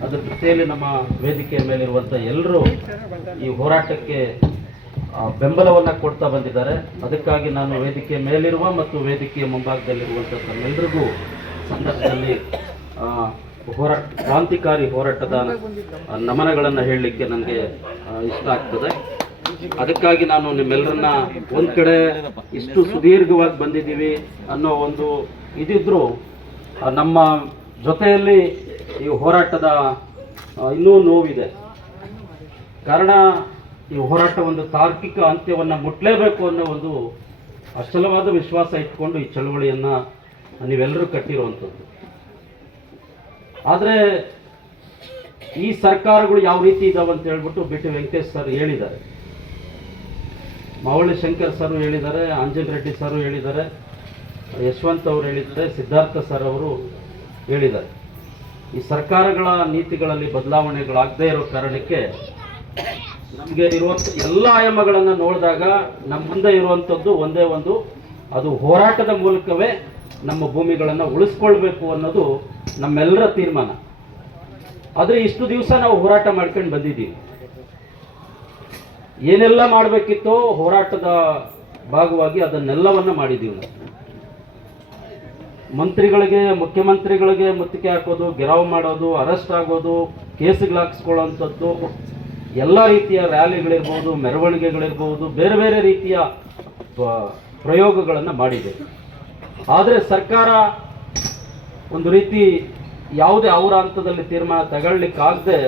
ಅದ್ರ ಜೊತೆಯಲ್ಲಿ ನಮ್ಮ ವೇದಿಕೆಯ ಮೇಲಿರುವಂಥ ಎಲ್ಲರೂ ಈ ಹೋರಾಟಕ್ಕೆ ಬೆಂಬಲವನ್ನು ಕೊಡ್ತಾ ಬಂದಿದ್ದಾರೆ. ಅದಕ್ಕಾಗಿ ನಾನು ವೇದಿಕೆಯ ಮೇಲಿರುವ ಮತ್ತು ವೇದಿಕೆಯ ಮುಂಭಾಗದಲ್ಲಿರುವಂಥ ತಮ್ಮೆಲ್ಲರಿಗೂ ಸಂದರ್ಭದಲ್ಲಿ ಹೋರಾಟ ಕ್ರಾಂತಿಕಾರಿ ಹೋರಾಟದ ನಮನಗಳನ್ನು ಹೇಳಲಿಕ್ಕೆ ನನಗೆ ಇಷ್ಟ ಆಗ್ತದೆ. ಅದಕ್ಕಾಗಿ ನಾನು ನಿಮ್ಮೆಲ್ಲರನ್ನ ಒಂದ್ ಕಡೆ ಇಷ್ಟು ಸುದೀರ್ಘವಾಗಿ ಬಂದಿದ್ದೀವಿ ಅನ್ನೋ ಒಂದು ಇದಿದ್ರು ನಮ್ಮ ಜೊತೆಯಲ್ಲಿ ಈ ಹೋರಾಟದ ಇನ್ನೂ ನೋವಿದೆ. ಕಾರಣ, ಈ ಹೋರಾಟ ಒಂದು ತಾರ್ಕಿಕ ಅಂತ್ಯವನ್ನು ಮುಟ್ಟಲೇಬೇಕು ಅನ್ನೋ ಒಂದು ಅಚಲವಾದ ವಿಶ್ವಾಸ ಇಟ್ಕೊಂಡು ಈ ಚಳವಳಿಯನ್ನ ನೀವೆಲ್ಲರೂ ಕಟ್ಟಿರುವಂಥದ್ದು. ಆದರೆ, ಈ ಸರ್ಕಾರಗಳು ಯಾವ ರೀತಿ ಇದಾವೆ ಅಂತ ಹೇಳ್ಬಿಟ್ಟು ಬಿ ಟಿ ವೆಂಕಟೇಶ್ ಸರ್ ಹೇಳಿದ್ದಾರೆ. ಮಾವಳ್ಳಿ ಶಂಕರ್ ಸರ್ ಹೇಳಿದ್ದಾರೆ ಆಂಜನ್ ರೆಡ್ಡಿ ಸರ್ ಹೇಳಿದ್ದಾರೆ, ಯಶವಂತ್ ಅವರು ಹೇಳಿದ್ದಾರೆ, ಸಿದ್ಧಾರ್ಥ ಸರ್ ಅವರು ಹೇಳಿದ್ದಾರೆ. ಈ ಸರ್ಕಾರಗಳ ನೀತಿಗಳಲ್ಲಿ ಬದಲಾವಣೆಗಳಾಗದೇ ಇರೋ ಕಾರಣಕ್ಕೆ ನಮಗೆ ಇರುವಂಥ ಎಲ್ಲ ಆಯಾಮಗಳನ್ನು ನೋಡಿದಾಗ ನಮ್ಮ ಮುಂದೆ ಇರುವಂಥದ್ದು ಒಂದೇ ಒಂದು, ಅದು ಹೋರಾಟದ ಮೂಲಕವೇ ನಮ್ಮ ಭೂಮಿಗಳನ್ನು ಉಳಿಸ್ಕೊಳ್ಬೇಕು ಅನ್ನೋದು ನಮ್ಮೆಲ್ಲರ ತೀರ್ಮಾನ. ಆದರೆ ಇಷ್ಟು ದಿವಸ ನಾವು ಹೋರಾಟ ಮಾಡ್ಕೊಂಡು ಬಂದಿದ್ದೀವಿ. ಏನೆಲ್ಲ ಮಾಡಬೇಕಿತ್ತೋ ಹೋರಾಟದ ಭಾಗವಾಗಿ ಅದನ್ನೆಲ್ಲವನ್ನ ಮಾಡಿದ್ದೀವಿ ನಾವು. ಮಂತ್ರಿಗಳಿಗೆ, ಮುಖ್ಯಮಂತ್ರಿಗಳಿಗೆ ಮುತ್ತಿಗೆ ಹಾಕೋದು, ಗೆರಾವ್ ಮಾಡೋದು, ಅರೆಸ್ಟ್ ಆಗೋದು, ಕೇಸ್ಗಳು ಹಾಕಿಸ್ಕೊಳ್ಳೋವಂಥದ್ದು ಎಲ್ಲ ರೀತಿಯ ರ್ಯಾಲಿಗಳಿರ್ಬೋದು, ಮೆರವಣಿಗೆಗಳಿರ್ಬೋದು, ಬೇರೆ ಬೇರೆ ರೀತಿಯ ಪ್ರಯೋಗಗಳನ್ನು ಮಾಡಿದೆ. ಆದರೆ ಸರ್ಕಾರ ಒಂದು ರೀತಿ ಯಾವುದೇ ಅವರ ಹಂತದಲ್ಲಿ ತೀರ್ಮಾನ ತಗೊಳ್ಳಿಕ್ಕಾಗದೆ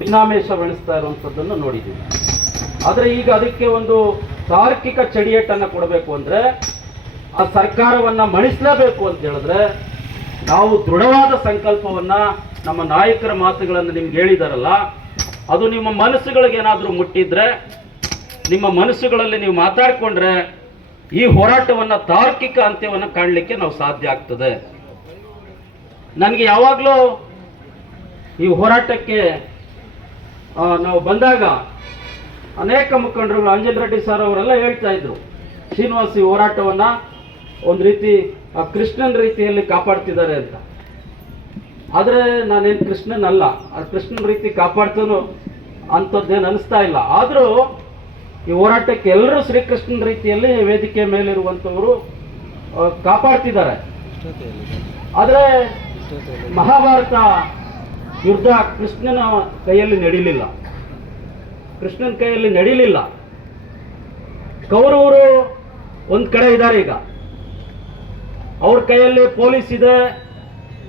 ಭಿನ್ನಾಮೇಷವೆಣಿಸ್ತಾ ಇರುವಂಥದ್ದನ್ನು ನೋಡಿದ್ದೀವಿ. ಆದರೆ ಈಗ ಅದಕ್ಕೆ ಒಂದು ತಾರ್ಕಿಕ ಚಡಿಯೇಟನ್ನು ಕೊಡಬೇಕು ಅಂದರೆ ಆ ಸರ್ಕಾರವನ್ನ ಮಣಿಸಲೇಬೇಕು ಅಂತ ಹೇಳಿದ್ರೆ ನಾವು ದೃಢವಾದ ಸಂಕಲ್ಪವನ್ನ ನಮ್ಮ ನಾಯಕರ ಮಾತುಗಳನ್ನು ನಿಮ್ಗೆ ಹೇಳಿದಾರಲ್ಲ, ಅದು ನಿಮ್ಮ ಮನಸ್ಸುಗಳಿಗೆ ಏನಾದರೂ ಮುಟ್ಟಿದ್ರೆ, ನಿಮ್ಮ ಮನಸ್ಸುಗಳಲ್ಲಿ ನೀವು ಮಾತಾಡಿಕೊಂಡ್ರೆ ಈ ಹೋರಾಟವನ್ನ ತಾರ್ಕಿಕ ಅಂತ್ಯವನ್ನು ಕಾಣಲಿಕ್ಕೆ ನಾವು ಸಾಧ್ಯ ಆಗ್ತದೆ. ನನಗೆ ಯಾವಾಗಲೂ ಈ ಹೋರಾಟಕ್ಕೆ ನಾವು ಬಂದಾಗ ಅನೇಕ ಮುಖಂಡರು ಅಂಜನ್ ರೆಡ್ಡಿ ಸರ್ ಅವರೆಲ್ಲ ಹೇಳ್ತಾ ಇದ್ರು, ಶ್ರೀನಿವಾಸ್ ಈ ಹೋರಾಟವನ್ನ ಒಂದು ರೀತಿ ಕೃಷ್ಣನ್ ರೀತಿಯಲ್ಲಿ ಕಾಪಾಡ್ತಿದ್ದಾರೆ ಅಂತ. ಆದರೆ ನಾನೇನು ಕೃಷ್ಣನ್ ಅಲ್ಲ ಆ ಕೃಷ್ಣನ್ ರೀತಿ ಕಾಪಾಡ್ತಾನೋ ಅಂಥದ್ದೇನು ಅನಿಸ್ತಾ ಇಲ್ಲ. ಆದರೂ ಈ ಹೋರಾಟಕ್ಕೆ ಎಲ್ಲರೂ ಶ್ರೀಕೃಷ್ಣನ ರೀತಿಯಲ್ಲಿ ವೇದಿಕೆ ಮೇಲಿರುವಂಥವರು ಕಾಪಾಡ್ತಿದ್ದಾರೆ. ಆದರೆ ಮಹಾಭಾರತ ಯುದ್ಧ ಕೃಷ್ಣನ ಕೈಯಲ್ಲಿ ನಡೀಲಿಲ್ಲ. ಕೃಷ್ಣನ ಕೈಯಲ್ಲಿ ನಡೀಲಿಲ್ಲ. ಕೌರವರು ಒಂದ್ ಕಡೆ ಇದ್ದಾರೆ ಈಗ. ಅವ್ರ ಕೈಯಲ್ಲಿ ಪೊಲೀಸ್ ಇದೆ,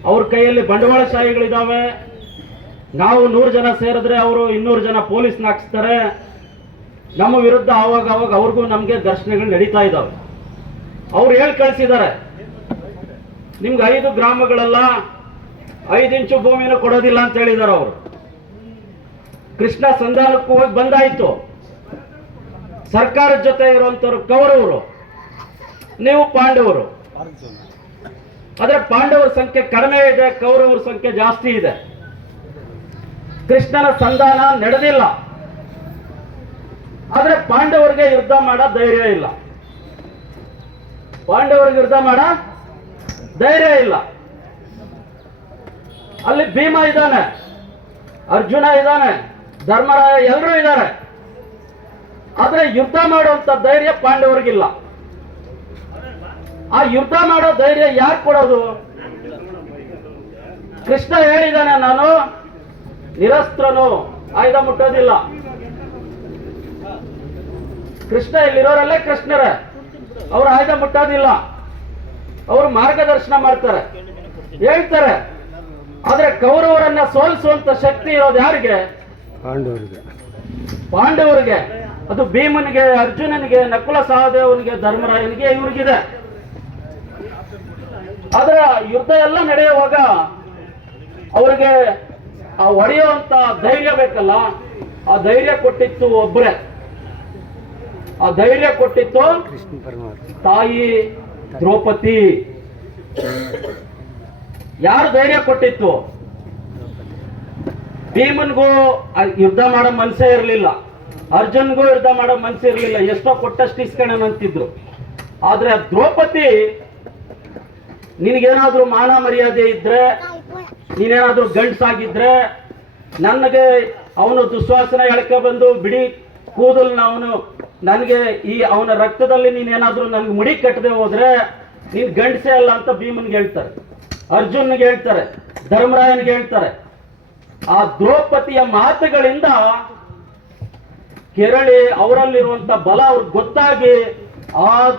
ಅವ್ರ ಕೈಯಲ್ಲಿ ಬಂಡವಾಳಶಾಹಿಗಳಿದ್ದಾವೆ ನಾವು ನೂರು ಜನ ಸೇರಿದ್ರೆ ಅವರು ಇನ್ನೂರು ಜನ ಪೊಲೀಸ್ನ ಹಾಕ್ಸ್ತಾರೆ. ನಮ್ಮ ವಿರುದ್ಧ ಆವಾಗ ಅವಾಗ ಅವ್ರಿಗೂ ನಮಗೆ ದರ್ಶನಗಳು ನಡೀತಾ ಇದ್ದಾವೆ ಅವ್ರು ಹೇಳಿ ಕಳಿಸಿದ್ದಾರೆ, ನಿಮ್ಗೆ ಐದು ಗ್ರಾಮಗಳೆಲ್ಲ, ಐದು ಇಂಚು ಭೂಮಿನೂ ಕೊಡೋದಿಲ್ಲ ಅಂತ ಹೇಳಿದ್ದಾರೆ ಅವರು. ಕೃಷ್ಣ ಸಂಧಾನಕ್ಕೂ ಹೋಗಿ ಬಂದಾಯಿತು. ಸರ್ಕಾರದ ಜೊತೆ ಇರುವಂತವ್ರು ಕೌರವರು. ನೀವು ಪಾಂಡವರು. ಆದ್ರೆ ಪಾಂಡವರ ಸಂಖ್ಯೆ ಕಡಿಮೆ ಇದೆ, ಕೌರವರ ಸಂಖ್ಯೆ ಜಾಸ್ತಿ ಇದೆ. ಕೃಷ್ಣನ ಸಂಧಾನ ನಡೆದಿಲ್ಲ. ಆದ್ರೆ ಪಾಂಡವರಿಗೆ ಯುದ್ಧ ಮಾಡ ಧೈರ್ಯ ಇಲ್ಲ. ಪಾಂಡವರಿಗೆ ಯುದ್ಧ ಮಾಡ ಧೈರ್ಯ ಇಲ್ಲ. ಅಲ್ಲಿ ಭೀಮ ಇದ್ದಾನೆ, ಅರ್ಜುನ ಇದ್ದಾನೆ, ಧರ್ಮರಾಯ ಎಲ್ಲರೂ ಇದ್ದಾರೆ. ಆದ್ರೆ ಯುದ್ಧ ಮಾಡುವಂತ ಧೈರ್ಯ ಪಾಂಡವರಿಗಿಲ್ಲ. ಆ ಯುದ್ಧ ಮಾಡೋ ಧೈರ್ಯ ಯಾಕೆ ಕೊಡೋದು? ಕೃಷ್ಣ ಹೇಳಿದಾನೆ ನಾನು ನಿರಸ್ತ್ರನು. ಆಯುಧ ಮುಟ್ಟೋದಿಲ್ಲ. ಕೃಷ್ಣ ಇಲ್ಲಿರೋರಲ್ಲೇ ಕೃಷ್ಣರೇ. ಅವ್ರು ಆಯುಧ ಮುಟ್ಟೋದಿಲ್ಲ. ಅವರು ಮಾರ್ಗದರ್ಶನ ಮಾಡ್ತಾರೆ. ಹೇಳ್ತಾರೆ. ಆದ್ರೆ ಕೌರವರನ್ನ ಸೋಲಿಸುವಂತ ಶಕ್ತಿ ಇರೋದು ಯಾರಿಗೆ? ಪಾಂಡವರಿಗೆ. ಪಾಂಡವರಿಗೆ. ಅದು ಭೀಮನಿಗೆ ಅರ್ಜುನನಿಗೆ ನಕುಲ ಸಹದೇವನಿಗೆ ಧರ್ಮರಾಯನಿಗೆ ಇವ್ರಿಗಿದೆ. ಆದ್ರೆ ಯುದ್ಧ ಎಲ್ಲ ನಡೆಯುವಾಗ ಅವರಿಗೆ ಆ ಹೊಡೆಯುವಂತ ಧೈರ್ಯ ಬೇಕಲ್ಲ? ಆ ಧೈರ್ಯ ಕೊಟ್ಟಿತ್ತು ಒಬ್ಬರೇ ಆ ಧೈರ್ಯ ಕೊಟ್ಟಿತ್ತು ತಾಯಿ ದ್ರೌಪದಿ. ಯಾರು ಧೈರ್ಯ ಕೊಟ್ಟಿತ್ತು? ಭೀಮನ್ಗೂ ಯುದ್ಧ ಮಾಡೋ ಮನಸ್ಸೇ ಇರಲಿಲ್ಲ. ಅರ್ಜುನ್ಗೂ ಯುದ್ಧ ಮಾಡೋ ಮನಸ್ಸೇ ಇರಲಿಲ್ಲ. ಎಷ್ಟೋ ಕೊಟ್ಟಷ್ಟು ಇಸ್ಕೊಳ್ಳೋಣಂತಿದ್ರು ಆದ್ರೆ ದ್ರೌಪದಿ ನಿನಗೇನಾದ್ರೂ ಮಾನ ಮರ್ಯಾದೆ ಇದ್ರೆ, ನೀನೇನಾದ್ರೂ ಗಂಡ್ಸಾಗಿದ್ರೆ, ನನಗೆ ಅವನು ದುಶ್ವಾಸನ ಎಳ್ಕೆ ಬಂದು ಬಿಡಿ ಕೂದಲ್ನ ಅವನು ನನಗೆ ಈ ಅವನ ರಕ್ತದಲ್ಲಿ ನೀನೇನಾದ್ರೂ ನನಗೆ ಮುಡಿ ಕಟ್ಟದೆ ಹೋದ್ರೆ, ನೀನು ಗಂಡಸೇ ಅಲ್ಲ ಅಂತ ಭೀಮನ್ಗೆ ಹೇಳ್ತಾರೆ. ಅರ್ಜುನ್ಗೆ ಹೇಳ್ತಾರೆ, ಧರ್ಮರಾಯನ್ಗೆ ಹೇಳ್ತಾರೆ. ಆ ದ್ರೌಪದಿಯ ಮಾತುಗಳಿಂದ ಕೆರಳಿ ಅವರಲ್ಲಿರುವಂತ ಬಲ ಅವ್ರಿಗೆ ಗೊತ್ತಾಗಿ ಆ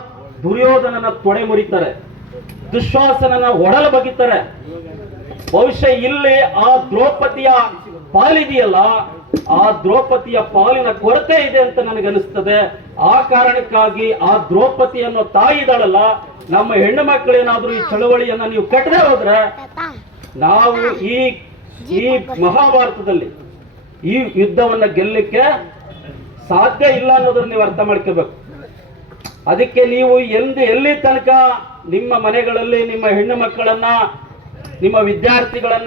ದುರ್ಯೋಧನನ ತೊಡೆ ಮುರಿತಾರೆ. ದುಶ್ವಾಸನನ ಒಡಲು ಬಗಿತಾರೆ ಬಹುಶಃ ಇಲ್ಲಿ ಆ ದ್ರೌಪದಿಯ ಪಾಲಿದೆಯಲ್ಲ, ಆ ದ್ರೌಪದಿಯ ಪಾಲಿನ ಕೊರತೆ ಇದೆ ಅಂತ ನನಗೆ ಅನಿಸ್ತದೆ ಆ ಕಾರಣಕ್ಕಾಗಿ ಆ ದ್ರೌಪದಿ ಅನ್ನೋ ತಾಯಿ ಇದ್ದಾಳಲ್ಲ, ನಮ್ಮ ಹೆಣ್ಣು ಮಕ್ಕಳೇನಾದ್ರೂ ಈ ಚಳವಳಿಯನ್ನ ನೀವು ಕಟ್ಟದೆ ಹೋದ್ರೆ, ನಾವು ಈ ಈ ಮಹಾಭಾರತದಲ್ಲಿ ಈ ಯುದ್ಧವನ್ನ ಗೆಲ್ಲಕ್ಕೆ ಸಾಧ್ಯ ಇಲ್ಲ ಅನ್ನೋದನ್ನ ನೀವು ಅರ್ಥ ಮಾಡ್ಕೋಬೇಕು. ಅದಕ್ಕೆ ನೀವು ಎಂದು ಎಲ್ಲಿ ತನಕ ನಿಮ್ಮ ಮನೆಗಳಲ್ಲಿ ನಿಮ್ಮ ಹೆಣ್ಣು ಮಕ್ಕಳನ್ನ ನಿಮ್ಮ ವಿದ್ಯಾರ್ಥಿಗಳನ್ನ